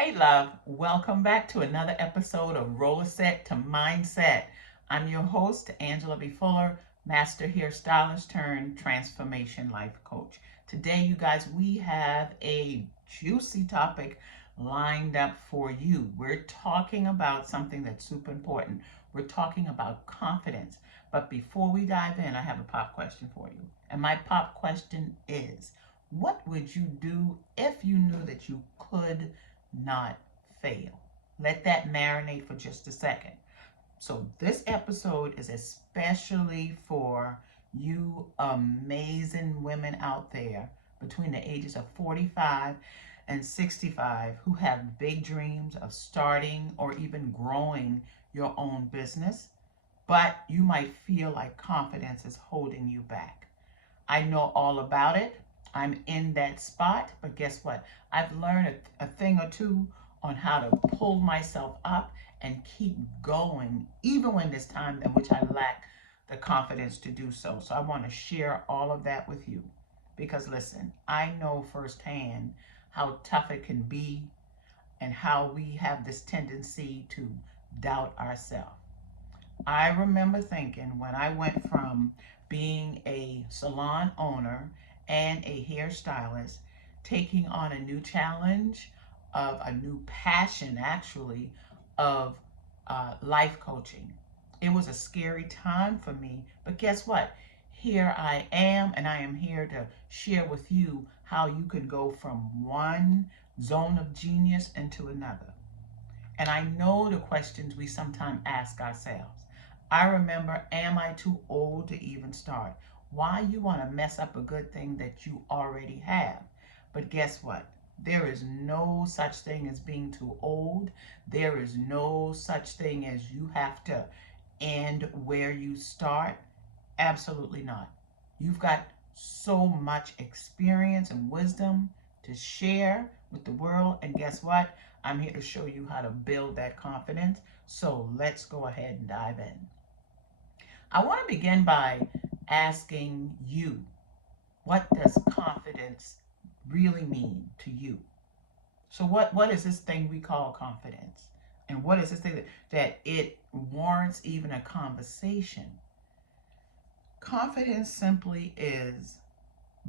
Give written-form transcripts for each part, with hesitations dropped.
Hey, love, welcome back to another episode of Rollerset to Mindset. I'm your host, Angela B. Fuller, master hairstylist turned transformation life coach. Today, you guys, we have a juicy topic lined up for you. We're talking about something that's super important. We're talking about confidence. But before we dive in, I have a pop question for you. And my pop question is, what would you do if you knew that you could not fail? Let that marinate for just a second. So, this episode is especially for you amazing women out there between the ages of 45 and 65 who have big dreams of starting or even growing your own business, but you might feel like confidence is holding you back. I know all about it. I'm in that spot, but guess what? I've learned a thing or two on how to pull myself up and keep going, even when there's times in which I lack the confidence to do so. So I want to share all of that with you because listen, I know firsthand how tough it can be and how we have this tendency to doubt ourselves. I remember thinking when I went from being a salon owner and a hairstylist, taking on a new challenge of a new passion, actually, of life coaching. It was a scary time for me, but guess what? Here I am, and I am here to share with you how you can go from one zone of genius into another. And I know the questions we sometimes ask ourselves. I remember, am I too old to even start? Why you want to mess up a good thing that you already have? But guess what? There is no such thing as being too old. There is no such thing as you have to end where you start. Absolutely not. You've got so much experience and wisdom to share with the world. And guess what? I'm here to show you how to build that confidence. So let's go ahead and dive in. I want to begin by asking you, what does confidence really mean to you? So what is this thing we call confidence? And what is this thing that it warrants even a conversation? Confidence simply is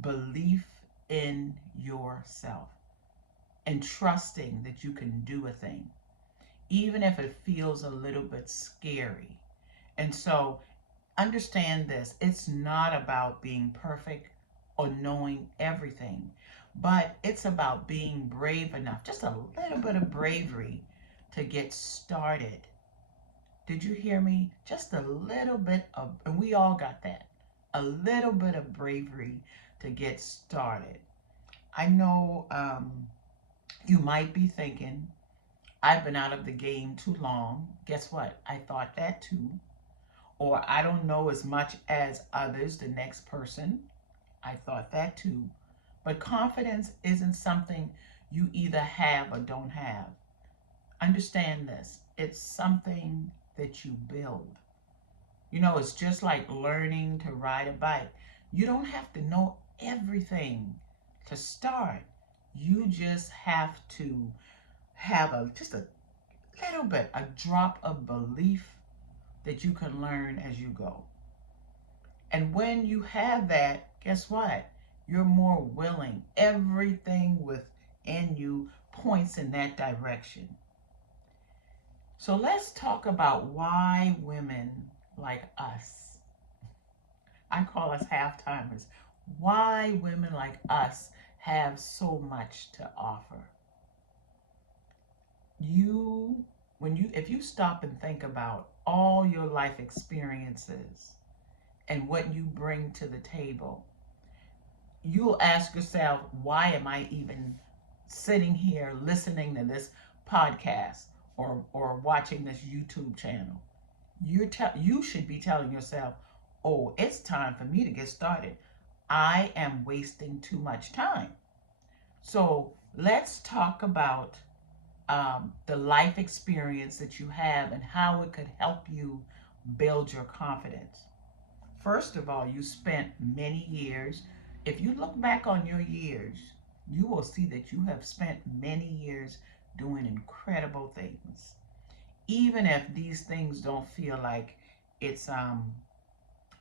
belief in yourself and trusting that you can do a thing, even if it feels a little bit scary. And so understand this, it's not about being perfect or knowing everything, but it's about being brave enough, just a little bit of bravery to get started. Did you hear me? Just a little bit of, and we all got that, a little bit of bravery to get started. I know you might be thinking, I've been out of the game too long. Guess what? I thought that too. Or I don't know as much as others, the next person. I thought that too. But confidence isn't something you either have or don't have. Understand this, it's something that you build. You know, it's just like learning to ride a bike. You don't have to know everything to start. You just have to have just a little bit, a drop of belief that you can learn as you go. And when you have that, guess what? You're more willing. Everything within you points in that direction. So let's talk about why women like us, I call us half timers, why women like us have so much to offer. If you stop and think about all your life experiences and what you bring to the table, you'll ask yourself, why am I even sitting here listening to this podcast or watching this YouTube channel? You should be telling yourself, oh, it's time for me to get started. I am wasting too much time. So let's talk about the life experience that you have and how it could help you build your confidence. First of all, you spent many years. If you look back on your years, you will see that you have spent many years doing incredible things. Even if these things don't feel like it's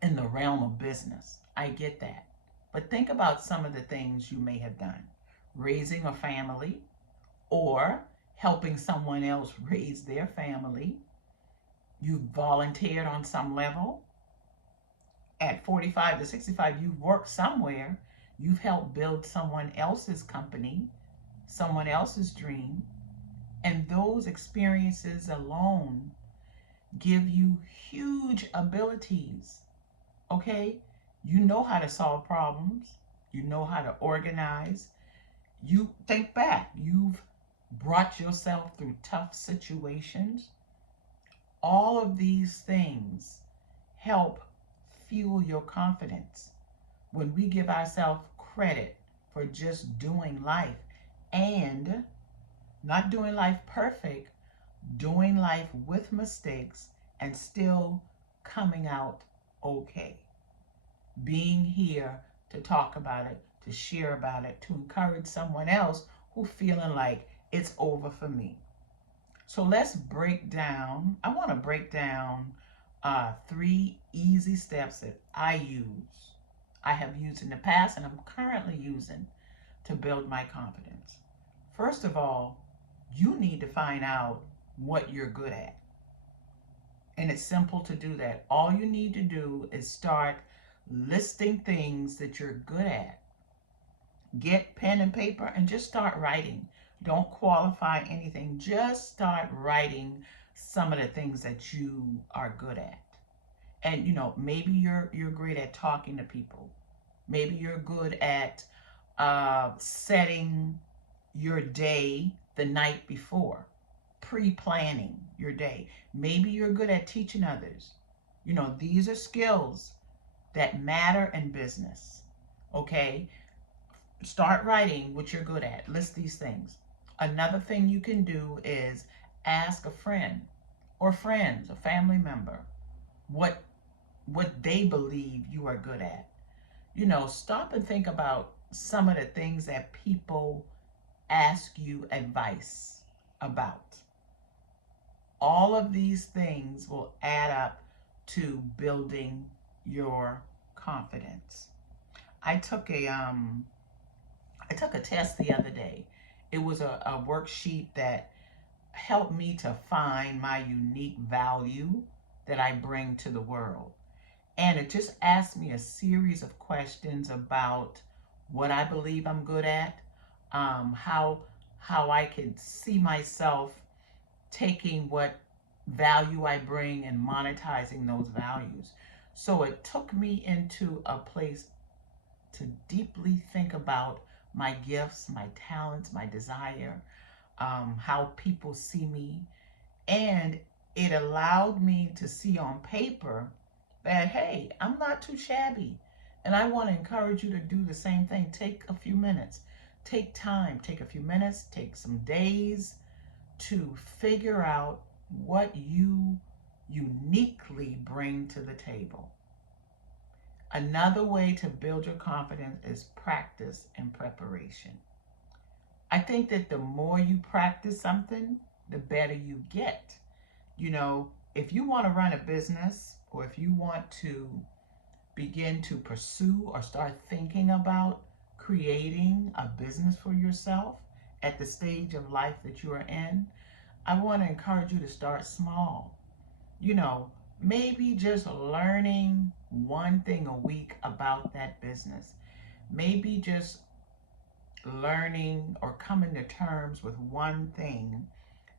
in the realm of business. I get that. But think about some of the things you may have done. Raising a family or helping someone else raise their family. You've volunteered on some level. At 45 to 65, you've worked somewhere. You've helped build someone else's company, someone else's dream. And those experiences alone give you huge abilities. Okay? You know how to solve problems, you know how to organize. You think back, you've brought yourself through tough situations. All of these things help fuel your confidence. When we give ourselves credit for just doing life and not doing life perfect, doing life with mistakes and still coming out okay. Being here to talk about it, to share about it, to encourage someone else who's feeling like it's over for me. So let's break down. I want to break down 3 easy steps that I have used in the past, and I'm currently using to build my confidence. First of all, you need to find out what you're good at. And it's simple to do that. All you need to do is start listing things that you're good at. Get pen and paper and just start writing. Don't qualify anything. Just start writing some of the things that you are good at. And maybe you're great at talking to people. Maybe you're good at setting your day the night before, pre-planning your day. Maybe you're good at teaching others. These are skills that matter in business. Okay? Start writing what you're good at. List these things. Another thing you can do is ask a friend or friends, a family member, what they believe you are good at. Stop and think about some of the things that people ask you advice about. All of these things will add up to building your confidence. I took a test the other day. It was a worksheet that helped me to find my unique value that I bring to the world. And it just asked me a series of questions about what I believe I'm good at, how I could see myself taking what value I bring and monetizing those values. So it took me into a place to deeply think about my gifts, my talents, my desire, how people see me. And it allowed me to see on paper that, hey, I'm not too shabby. And I want to encourage you to do the same thing. Take a few minutes. Take time. Take a few minutes. Take some days to figure out what you uniquely bring to the table. Another way to build your confidence is practice and preparation. I think that the more you practice something, the better you get. If you want to run a business or if you want to begin to pursue or start thinking about creating a business for yourself at the stage of life that you are in, I want to encourage you to start small. Maybe just learning one thing a week about that business. Maybe just learning or coming to terms with one thing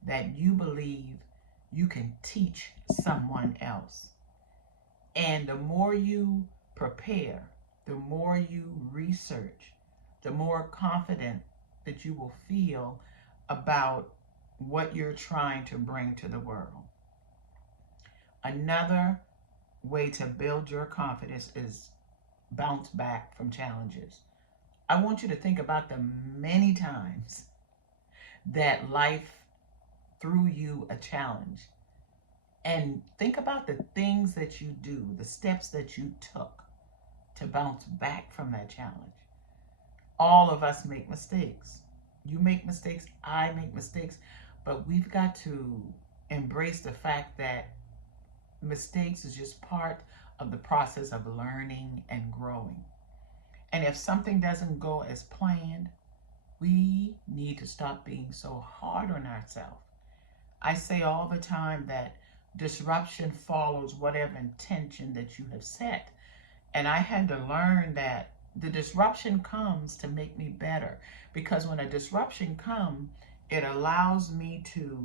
that you believe you can teach someone else. And the more you prepare, the more you research, the more confident that you will feel about what you're trying to bring to the world. Another way to build your confidence is bounce back from challenges. I want you to think about the many times that life threw you a challenge. And think about the things that you do, the steps that you took to bounce back from that challenge. All of us make mistakes. You make mistakes, I make mistakes, but we've got to embrace the fact that mistakes is just part of the process of learning and growing. And if something doesn't go as planned, we need to stop being so hard on ourselves. I say all the time that disruption follows whatever intention that you have set. And I had to learn that the disruption comes to make me better, because when a disruption comes, it allows me to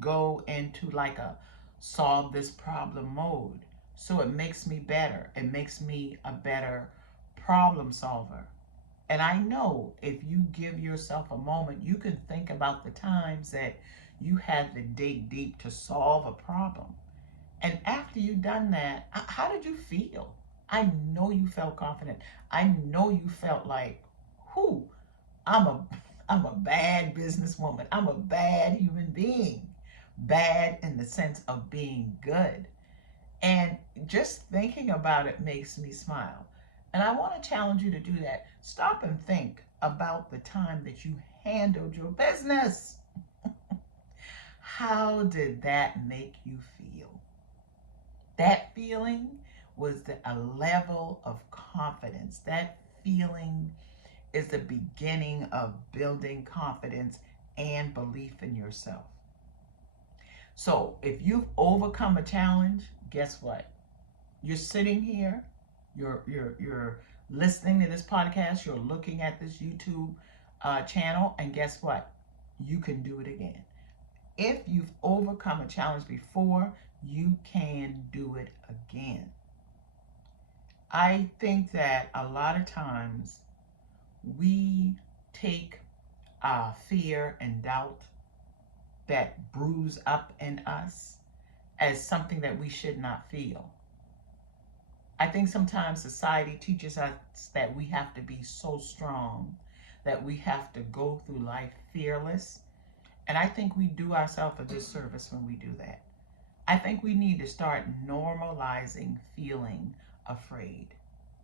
go into like a solve this problem mode. So it makes me better. It makes me a better problem solver. And I know if you give yourself a moment, you can think about the times that you had to dig deep to solve a problem. And after you done that, how did you feel? I know you felt confident. I know you felt like, whoo, I'm a I'm a bad businesswoman. I'm a bad human being. Bad in the sense of being good. And just thinking about it makes me smile. And I want to challenge you to do that. Stop and think about the time that you handled your business. How did that make you feel? That feeling was a level of confidence. That feeling is the beginning of building confidence and belief in yourself. So if you've overcome a challenge, guess what? You're sitting here, you're listening to this podcast, you're looking at this YouTube channel, and guess what? You can do it again. If you've overcome a challenge before, you can do it again. I think that a lot of times we take fear and doubt that bruise up in us as something that we should not feel. I think sometimes society teaches us that we have to be so strong, that we have to go through life fearless. And I think we do ourselves a disservice when we do that. I think we need to start normalizing feeling afraid.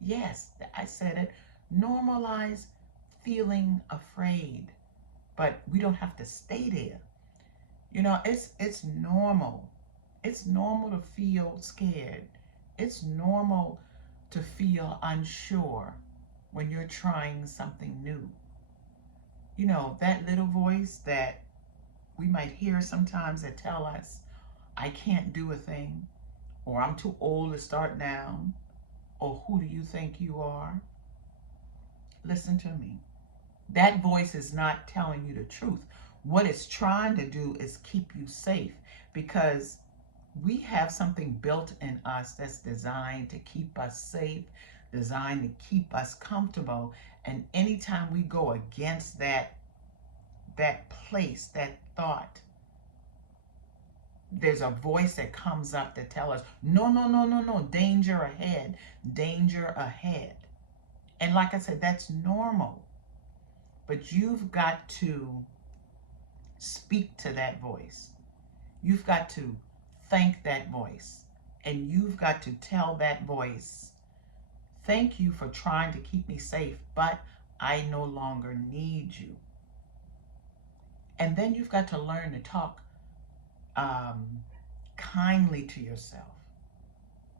Yes, I said it. Normalize feeling afraid. But we don't have to stay there. You know, it's normal. It's normal to feel scared. It's normal to feel unsure when you're trying something new. You know, that little voice that we might hear sometimes that tell us, I can't do a thing, or I'm too old to start now, or who do you think you are? Listen to me. That voice is not telling you the truth. What it's trying to do is keep you safe, because we have something built in us that's designed to keep us safe, designed to keep us comfortable. And anytime we go against that place, that thought, there's a voice that comes up to tell us, no, no, no, no, no, danger ahead, danger ahead. And like I said, that's normal. But you've got to speak to that voice. You've got to thank that voice. And you've got to tell that voice, thank you for trying to keep me safe, but I no longer need you. And then you've got to learn to talk kindly to yourself.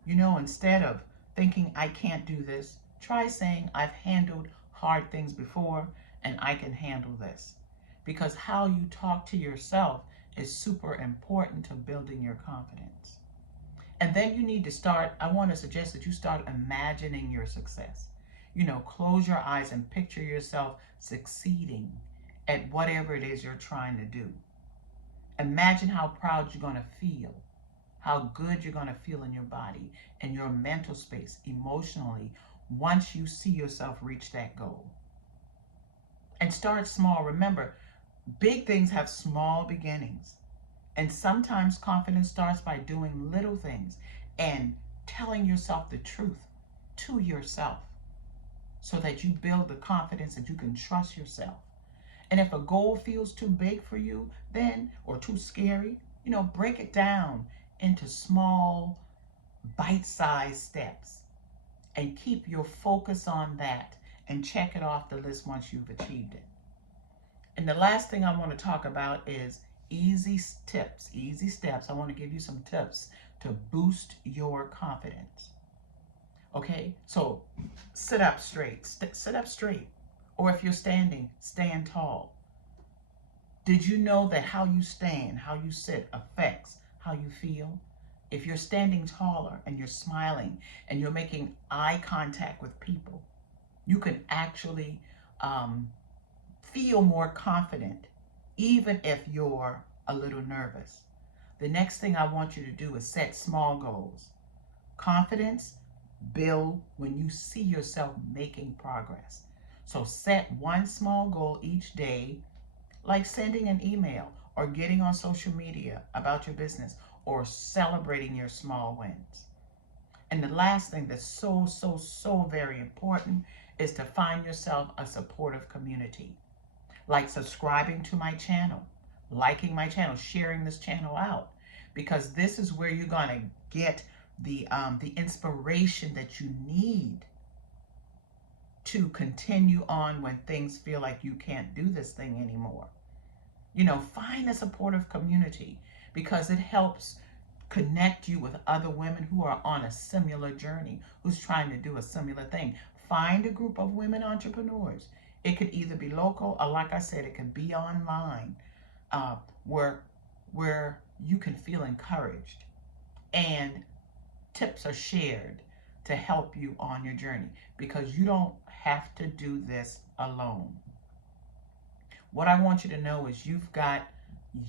You know, instead of thinking, I can't do this, try saying, I've handled hard things before and I can handle this. Because how you talk to yourself is super important to building your confidence. And then you need to start, I want to suggest that you start imagining your success. You know, close your eyes and picture yourself succeeding at whatever it is you're trying to do. Imagine how proud you're going to feel, how good you're going to feel in your body and your mental space emotionally once you see yourself reach that goal. And start small. Remember, big things have small beginnings. And sometimes confidence starts by doing little things and telling yourself the truth to yourself so that you build the confidence that you can trust yourself. And if a goal feels too big for you, then, or too scary, you know, break it down into small, bite-sized steps and keep your focus on that and check it off the list once you've achieved it. And the last thing I want to talk about is easy tips, easy steps. I want to give you some tips to boost your confidence. Okay, so sit up straight, sit up straight. Or if you're standing, stand tall. Did you know that how you stand, how you sit affects how you feel? If you're standing taller and you're smiling and you're making eye contact with people, you can actually feel more confident, even if you're a little nervous. The next thing I want you to do is set small goals. Confidence build when you see yourself making progress. So set one small goal each day, like sending an email or getting on social media about your business or celebrating your small wins. And the last thing that's so very important is to find yourself a supportive community, like subscribing to my channel, liking my channel, sharing this channel out, because this is where you're going to get the inspiration that you need to continue on when things feel like you can't do this thing anymore. You know, find a supportive community because it helps connect you with other women who are on a similar journey, who's trying to do a similar thing. Find a group of women entrepreneurs. It could either be local or, like I said, it could be online, uh, where you can feel encouraged and tips are shared to help you on your journey, because you don't have to do this alone. What I want you to know is you've got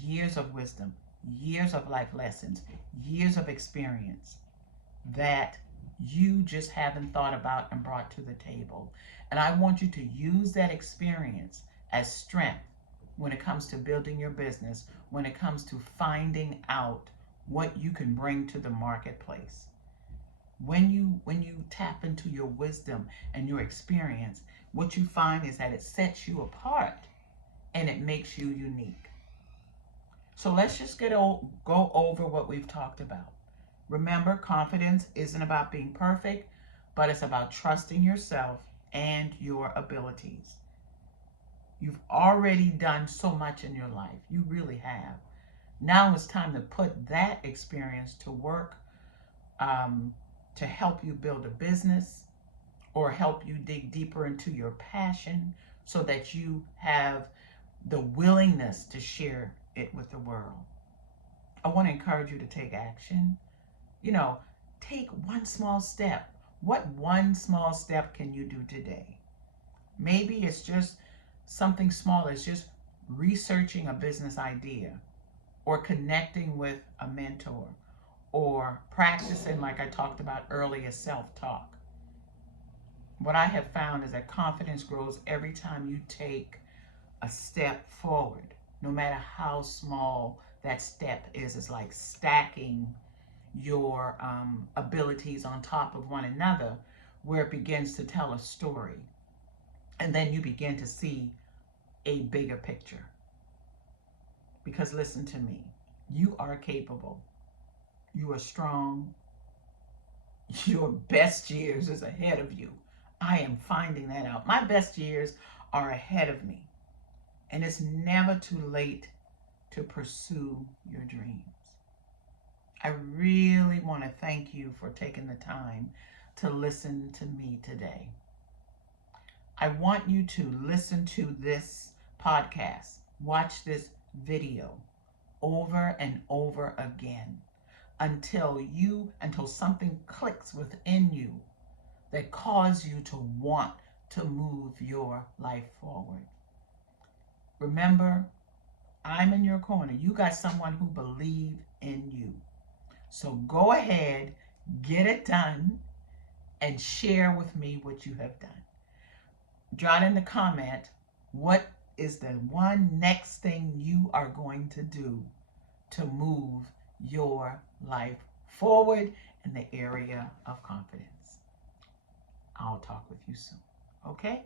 years of wisdom, years of life lessons, years of experience that you just haven't thought about and brought to the table. And I want you to use that experience as strength when it comes to building your business, when it comes to finding out what you can bring to the marketplace. When you tap into your wisdom and your experience, what you find is that it sets you apart and it makes you unique. So let's just go over what we've talked about. Remember, confidence isn't about being perfect, but it's about trusting yourself and your abilities. You've already done so much in your life. You really have. Now it's time to put that experience to work, to help you build a business or help you dig deeper into your passion so that you have the willingness to share it with the world. I want to encourage you to take action. You know, take one small step. What one small step can you do today? Maybe it's just something small. It's just researching a business idea or connecting with a mentor or practicing, like I talked about earlier, self-talk. What I have found is that confidence grows every time you take a step forward, no matter how small that step is. It's like stacking your abilities on top of one another, where it begins to tell a story. And then you begin to see a bigger picture. Because listen to me, you are capable. You are strong. Your best years is ahead of you. I am finding that out. My best years are ahead of me. And it's never too late to pursue your dreams. I really want to thank you for taking the time to listen to me today. I want you to listen to this podcast, watch this video over and over again until something clicks within you that causes you to want to move your life forward. Remember, I'm in your corner. You got someone who believes in you. So go ahead, get it done, and share with me what you have done. Jot in the comment, what is the one next thing you are going to do to move your life forward in the area of confidence. I'll talk with you soon. Okay?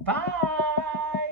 Bye.